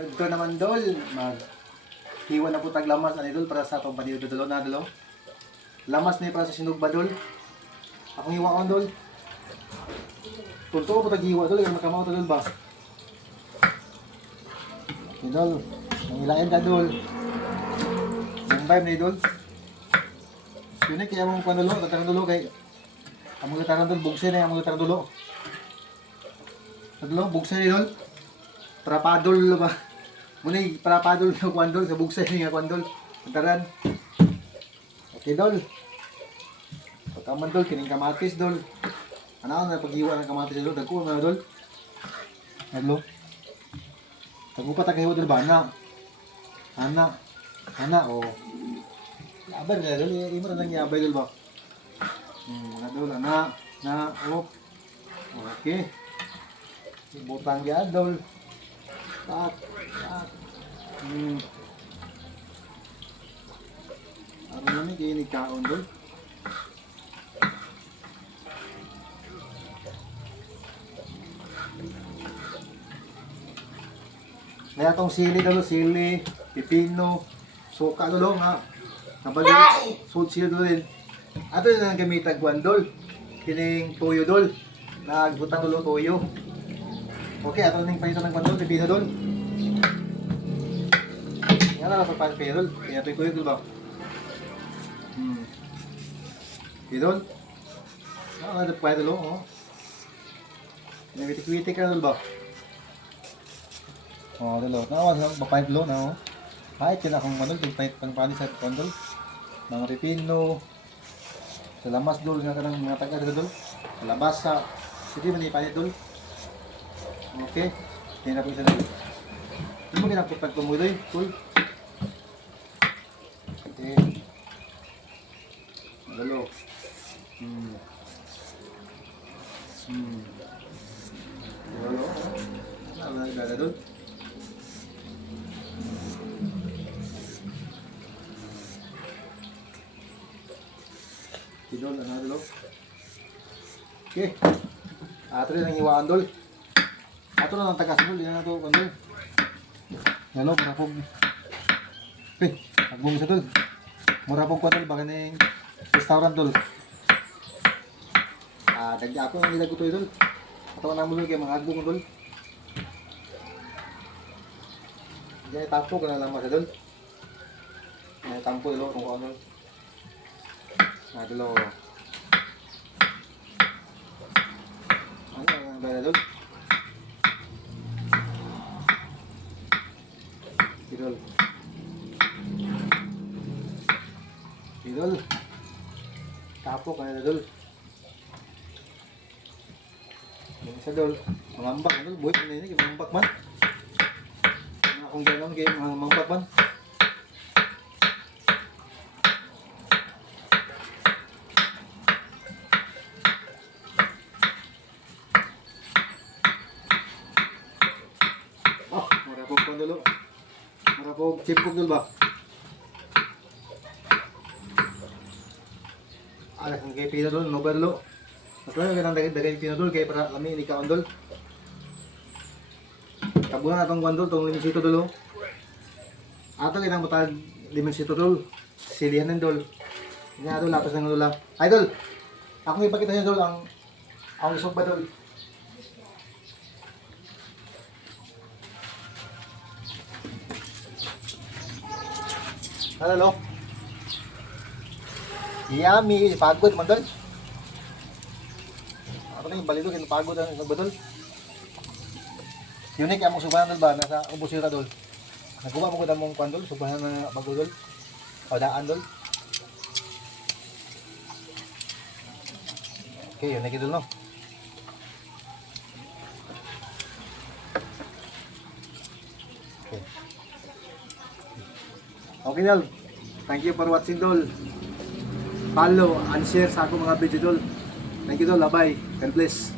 Ito naman dol, hiwa na po tag lamas ani dol para sa atong paniud dol na dol. Lamas ni para sa sinugba dol. Akong hiwa ko dol. Tunto ko tag hiwa dol, kay makamaw dol ba. Dol, nangilain ka dol. Yung vibe ni dol. Yun kaya mong panulo, tatang dulo kay among gitaran dol bugse na among gitaran dulo. Dol, bugse ni dol. Trapadol ba? Muna trapadol ng kwandol sa bugsa niya kwandol. Antaran. Okay dol. Pagkaman dol kining kamatis dol. Ano na paghiwa ng kamatis dol, dagko na dol. Hello. Tagupa ta kayo dol ba na? Ana oh. Abay na dol, imo na nang yabay dol ba? Dol na oh. Okay. Ibutang ya dol. At ano naman kayo nagkaon doon? Kaya itong sili dalo, sili, pipino, suka dalo nga. Nabalik, salt sili dalo din. Ato na ang gamitag kuwan dol. Kining tuyo dol. Nagbutang dalo tuyo. Okay, ato ning palito ng kuwan dol, pipino dol. Yan na pagpapan pero kaya ito yung ba? Idol? Ano pwede lo, oh. Nabitik-witik ka dol ba? Oh, dolo. Nawa sa papaint lo na oh. Kahit kila akong manol, pagpaint pang panis sa kondol. Mga pipino. Sa lamas dol nga kanang mga taga dol. Sa labasa. Sige man ipanit dol. Okay. Hindi na po isa dol. Hindi mo ginaputag tumuloy, cool. Okay. Dalo. Dalo. Ada dulu. Tidol na dulu. Okay. Ato rin ang hiwaan dol. Ato na ang tagas dol. Yan na ito, kandol. Dalo, marapog. Okay. Agbong sa dol. Marapog kwa dol. Baka na yung restaurant dol. Dagda ako ang nilago to dol. Ato na mo dol kaya mga agbong dol. Diyan tampo ka na lang sa dol. Tampo dol kung ano. Dolo. Ano ang bala dol? Idol. Idol. Tapo ka na dol. Sa dol. Mangambak dol. Buhay na yun. Mangambak man. Kung gano'n kayo mangambak man. Oh, marapog pa dolo. Marapog chipkog dolo ba? Ang kay pinadol, no berlo. Mas lang ganang dagay pinadol kay para kami ni kaondol. Tabunan atong guandol tong limensito dolo. Ato kinang butag limensito dol. Silihan ng dol. Nya dol lapis ng dula. Idol. Ako ipakita niyo dol ang isog ba dol. Hello. Yummy, pagod man dol. Ako na yung balito, kinapagod ang nagbadol. Unique ang subahan dol ba, nasa ubusira dol. Nagkuha mo ko na mong kwan dol, subahan na bagol dol. O daan dol. Okay, yun na dol no. Okay. Okay dol. Thank you for watching dol. Follow and share sa akong mga video dol. Thank you dol, bye. God bless.